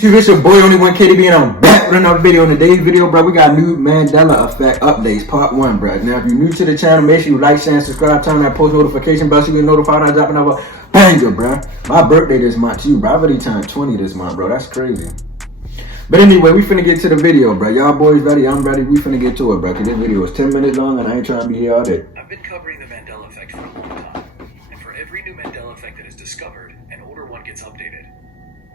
It's your boy, Only One KDB, and I'm back with another video. In today's video, bro, we got new Mandela effect updates, part 1, bro. Now, if you're new to the channel, make sure you like, share, and subscribe. Turn that post notification bell so you get notified when I drop another banger, bro. My birthday this month, too, bro. I already turned 20 this month, bro. That's crazy. But anyway, we finna get to the video, bro. Y'all boys ready? I'm ready. We finna get to it, bro, because this video is 10 minutes long, and I ain't trying to be here all day. I've been covering the Mandela effect for a long time, and for every new Mandela effect that is discovered, an older one gets updated.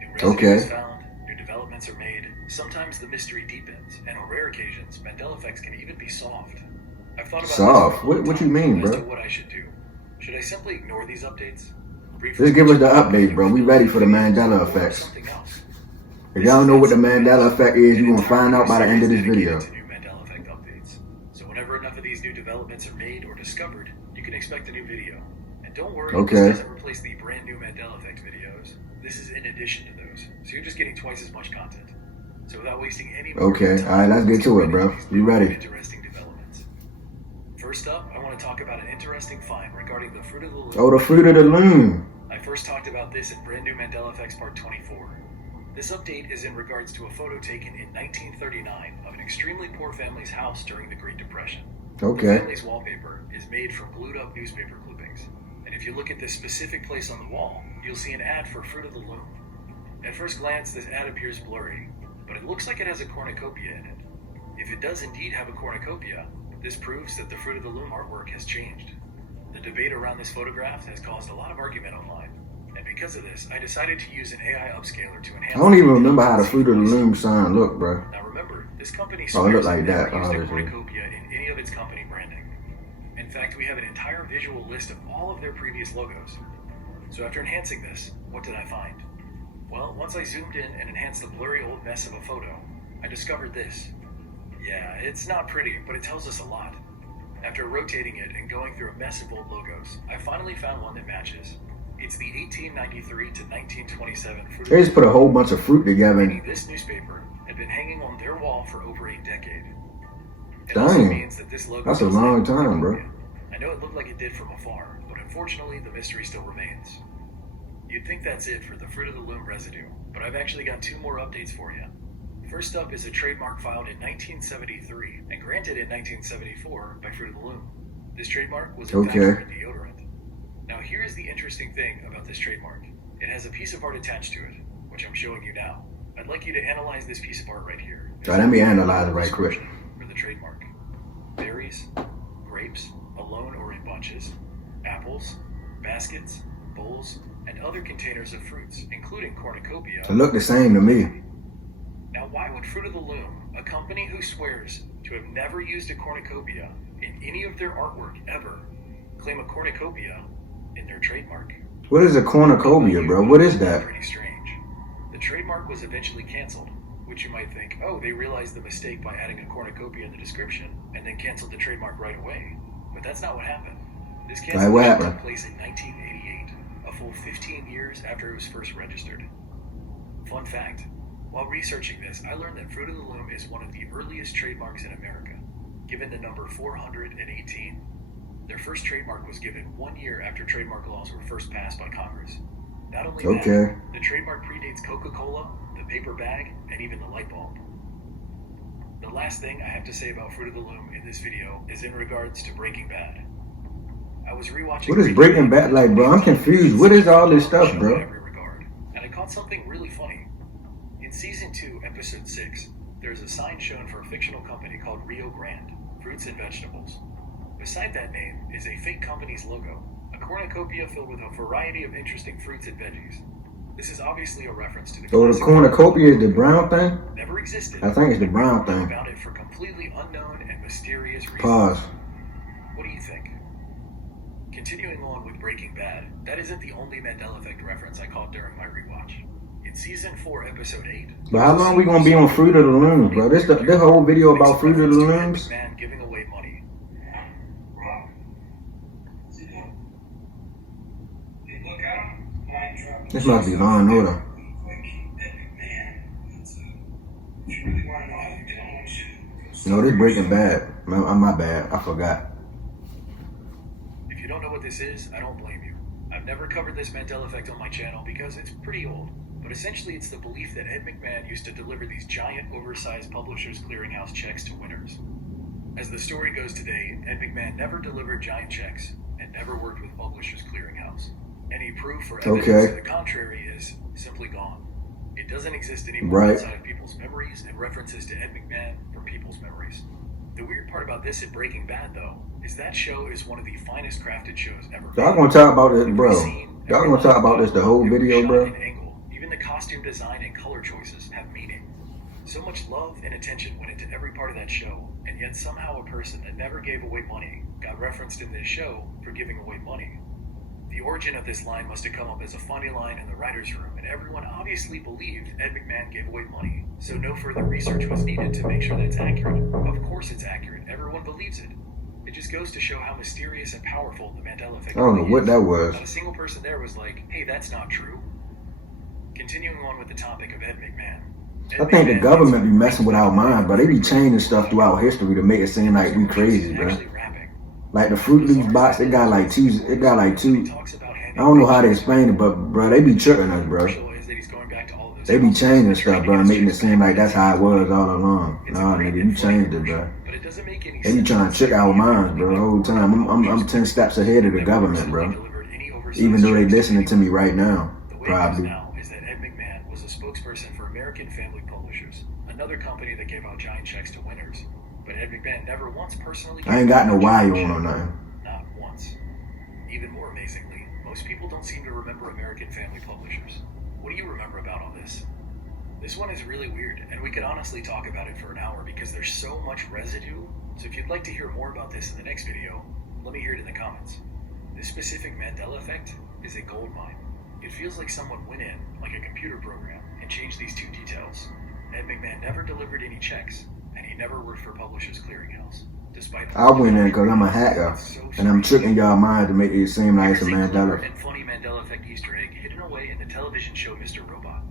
New residues found. Developments are made, sometimes the mystery deepens, and on rare occasions, Mandela effects can even be solved. I've thought about solved? What you mean, bro? As to what I should do. Should I simply ignore these updates? Just give us the update, bro. We ready for the Mandela effects. If y'all don't know what the Mandela effect is, you're gonna find out by the end of this video. New Mandela effect updates. So whenever enough of these new developments are made or discovered, you can expect a new video. And don't worry, this doesn't replace the brand new Mandela effect videos. This is in addition to those, so you're just getting twice as much content. So without wasting any more time, alright, let's get to it, bro. We ready. Interesting developments. First up, I want to talk about an interesting find regarding the Fruit of the Loom. Oh, the Fruit of the Loom. I first talked about this in brand new Mandela Effects Part 24. This update is in regards to a photo taken in 1939 of an extremely poor family's house during the Great Depression. The family's wallpaper is made from glued up newspaper clippings. And if you look at this specific place on the wall, you'll see an ad for Fruit of the Loom. At first glance, this ad appears blurry, but it looks like it has a cornucopia in it. If it does indeed have a cornucopia, this proves that the Fruit of the Loom artwork has changed. The debate around this photograph has caused a lot of argument online, and because of this, I decided to use an AI upscaler to enhance. I don't even remember how the Fruit of the Loom sign looked, bro. Now remember, this company it looked like that. Used a cornucopia in any of its company branding. In fact, we have an entire visual list of all of their previous logos. So after enhancing this, what did I find? Well, once I zoomed in and enhanced the blurry old mess of a photo, I discovered this. Yeah, it's not pretty, but it tells us a lot. After rotating it and going through a mess of old logos, I finally found one that matches. It's the 1893 to 1927 fruit. They just put a whole bunch of fruit together. This newspaper had been hanging on their wall for over a decade. It Dang, also means that this logo that's a long time, bro. I know it looked like it did from afar, but unfortunately the mystery still remains. You'd think that's it for the Fruit of the Loom residue, but I've actually got 2 more updates for you. First up is a trademark filed in 1973 and granted in 1974 by Fruit of the Loom. This trademark was a factory deodorant. Now here's the interesting thing about this trademark. It has a piece of art attached to it, which I'm showing you now. I'd like you to analyze this piece of art right here. Let me analyze it right quick. For the trademark. Berries, grapes, alone or in bunches, apples, baskets, bowls, and other containers of fruits, including cornucopia. It looked the same to me. Now why would Fruit of the Loom, a company who swears to have never used a cornucopia in any of their artwork ever, claim a cornucopia in their trademark? What is a cornucopia, bro? What is that? Pretty strange. The trademark was eventually canceled, which you might think, oh, they realized the mistake by adding a cornucopia in the description and then canceled the trademark right away. But that's not what happened. This cancellation took place in 1988, a full 15 years after it was first registered. Fun fact, while researching this, I learned that Fruit of the Loom is one of the earliest trademarks in America, given the number 418. Their first trademark was given 1 year after trademark laws were first passed by Congress. Not only that, the trademark predates Coca-Cola, the paper bag, and even the light bulb. The last thing I have to say about Fruit of the Loom in this video is in regards to Breaking Bad. I was rewatching. What is Breaking Bad like, bro? I'm confused. What is all this stuff, bro? In every regard, and I caught something really funny. In season 2, episode 6, there's a sign shown for a fictional company called Rio Grande Fruits and Vegetables. Beside that name is a fake company's logo, a cornucopia filled with a variety of interesting fruits and veggies. This is obviously a reference to the. So the cornucopia is the brown thing? Never existed. I think it's the brown thing. Found it for completely unknown and mysterious reasons. Pause. What do you think? Continuing on with Breaking Bad, that isn't the only Mandela effect reference I caught during my rewatch. In season 4, episode 8. But how long we gonna be on Fruit of the Loom, bro? This whole video about Fruit of the Looms? Man giving away money. This must be Law and Order. No, this Breaking Bad. My bad. I forgot. If you don't know what this is, I don't blame you. I've never covered this Mandela effect on my channel because it's pretty old. But essentially, it's the belief that Ed McMahon used to deliver these giant, oversized Publishers Clearinghouse checks to winners. As the story goes today, Ed McMahon never delivered giant checks and never worked with Publishers Clearinghouse. Any proof or evidence to the contrary is simply gone. It doesn't exist anymore outside of people's memories and references to Ed McMahon from people's memories. The weird part about this at Breaking Bad, though, is that show is one of the finest crafted shows ever. Y'all gonna talk about this, bro? Y'all gonna talk about this the whole video, bro? Even the costume design and color choices have meaning. So much love and attention went into every part of that show, and yet somehow a person that never gave away money got referenced in this show for giving away money. The origin of this line must have come up as a funny line in the writer's room, and everyone obviously believed Ed McMahon gave away money, so no further research was needed to make sure that it's accurate. Of course it's accurate, everyone believes it. It just goes to show how mysterious and powerful the Mandela effect is. I don't know what that was. Not a single person there was like, hey, that's not true. Continuing on with the topic of Ed McMahon. I think the government be messing with our minds, but they be changing stuff throughout history to make it seem like we crazy, bro. Like the Fruit Loops box, it got like two. I don't know how to explain it, but bro, they be tripping us, bro. They be changing stuff, bro, and making it seem like that's how it was all along. Nah, nigga, you changed it, bro. They be trying to trick our minds, bro, the whole time. I'm 10 steps ahead of the government, bro. Even though they listening to me right now, probably. Is that Ed McMahon was a spokesperson for American Family Publishers, another company that gave out giant checks to winners. But Ed McMahon never once personally. I ain't got no wire on or nothing. Not once. Even more amazingly, most people don't seem to remember American Family Publishers. What do you remember about all this? This one is really weird, and we could honestly talk about it for an hour because there's so much residue. So if you'd like to hear more about this in the next video, let me hear it in the comments. This specific Mandela effect is a gold mine. It feels like someone went in, like a computer program, and changed these two details. Ed McMahon never delivered any checks, and he never worked for Publishers Clearinghouse. Despite I went in because I'm a hacker, and I'm tricking y'all mind to make it seem like it's a Mandela. And funny Mandela effect Easter egg hidden away in the television show Mr. Robot.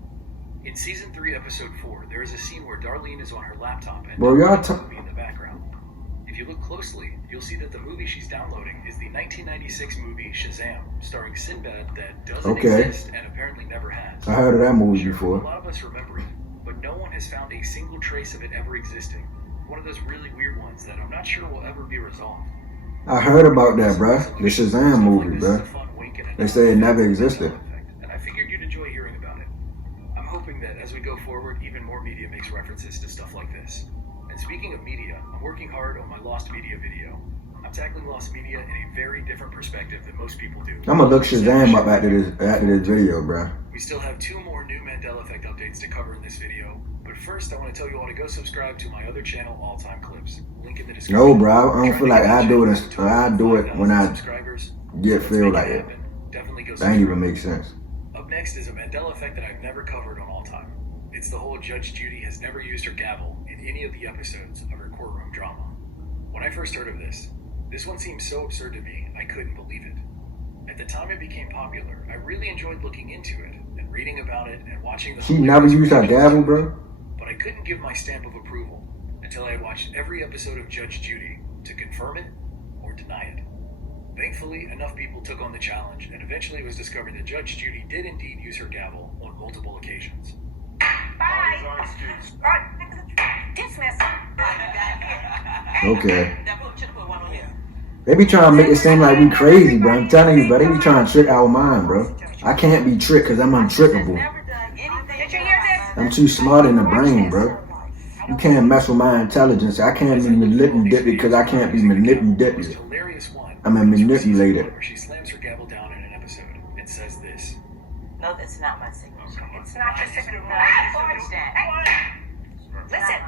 In season 3, episode 4, there is a scene where Darlene is on her laptop and there's a movie in the background. If you look closely, you'll see that the movie she's downloading is the 1996 movie Shazam, starring Sinbad that doesn't exist and apparently never has. I heard of that movie before. A lot of us remember it, but no one has found a single trace of it ever existing. One of those really weird ones that I'm not sure will ever be resolved. I heard about that, bruh. The Shazam movie, bruh. They say it never existed. And I figured you'd enjoy hearing about it. I'm hoping that as we go forward, even more media makes references to stuff like this. And speaking of media, I'm working hard on my Lost Media video. I'm tackling Lost Media in a very different perspective than most people do. I'm gonna look Shazam up after this video, bruh. We still have 2 more new Mandela Effect updates to cover in this video, but first I want to tell you all to go subscribe to my other channel, All Time Clips. Link in the description. No, bro, I don't feel like I do it when I feel like it. That ain't even make sense. Up next is a Mandela Effect that I've never covered on All Time. It's the whole Judge Judy has never used her gavel in any of the episodes of her courtroom drama. When I first heard of this one seemed so absurd to me, I couldn't believe it. At the time it became popular, I really enjoyed looking into it and reading about it and watching the. She never used her gavel, bro? But I couldn't give my stamp of approval until I had watched every episode of Judge Judy to confirm it or deny it. Thankfully, enough people took on the challenge, and eventually it was discovered that Judge Judy did indeed use her gavel on multiple occasions. Bye. Dismiss. Okay. They be trying to make it seem like we crazy, bro. I'm telling you, bro. They be trying to trick our mind, bro. I can't be tricked because I'm untrickable. I'm too smart in the brain, bro. You can't mess with my intelligence. I can't be manipulated because I can't be manipulated. I'm a manipulator. She slams her gavel down in an episode and says this. No, that's not my signature. It's not your signature. Listen,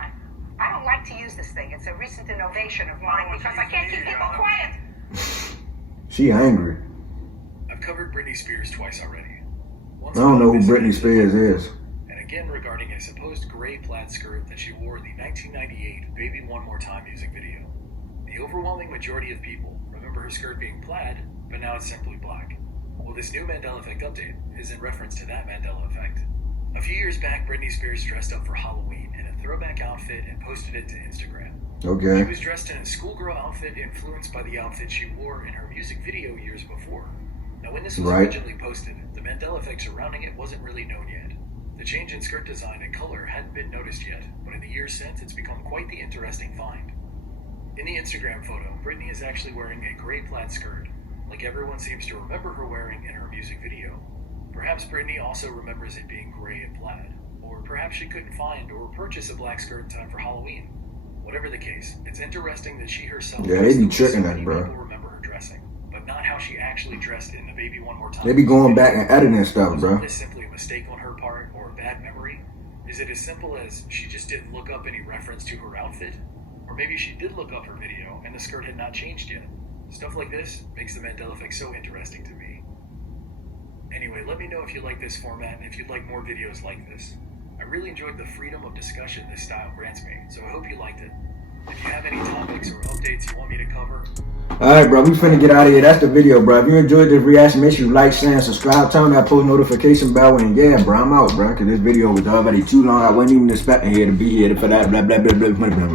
I don't like to use this thing. It's a recent innovation of mine because I can't keep people quiet. She angry. I've covered Britney Spears twice already. I don't know who Britney Spears is. And again regarding a supposed gray plaid skirt that she wore in the 1998 Baby One More Time music video. The overwhelming majority of people remember her skirt being plaid, but now it's simply black. Well, this new Mandela Effect update is in reference to that Mandela Effect. A few years back, Britney Spears dressed up for Halloween in a throwback outfit and posted it to Instagram. Okay. She was dressed in a schoolgirl outfit influenced by the outfit she wore in her music video years before. Now, when this was originally posted, the Mandela Effect surrounding it wasn't really known yet. The change in skirt design and color hadn't been noticed yet, but in the years since, it's become quite the interesting find. In the Instagram photo, Britney is actually wearing a gray plaid skirt, like everyone seems to remember her wearing in her music video. Perhaps Britney also remembers it being gray and plaid, or perhaps she couldn't find or purchase a black skirt in time for Halloween. Whatever the case, it's interesting that she herself Yeah, they be tricking us, bro. People remember her dressing, but not how she actually dressed in the Baby One More Time. They be going back and editing stuff, bro. Is this simply a mistake on her part or a bad memory? Is it as simple as she just didn't look up any reference to her outfit? Or maybe she did look up her video and the skirt had not changed yet. Stuff like this makes the Mandela effect so interesting to me. Anyway, let me know if you like this format and if you'd like more videos like this. I really enjoyed the freedom of discussion this style grants me, so I hope you liked it. If you have any topics or updates you want me to cover... Alright, bro, we finna get out of here. That's the video, bro. If you enjoyed this reaction, make sure you like, share, and subscribe. Turn on that post notification bell. And yeah, bro, I'm out, bro, because this video was already too long. I wasn't even expecting here to be here for that. Blah, blah, blah, blah, blah, blah.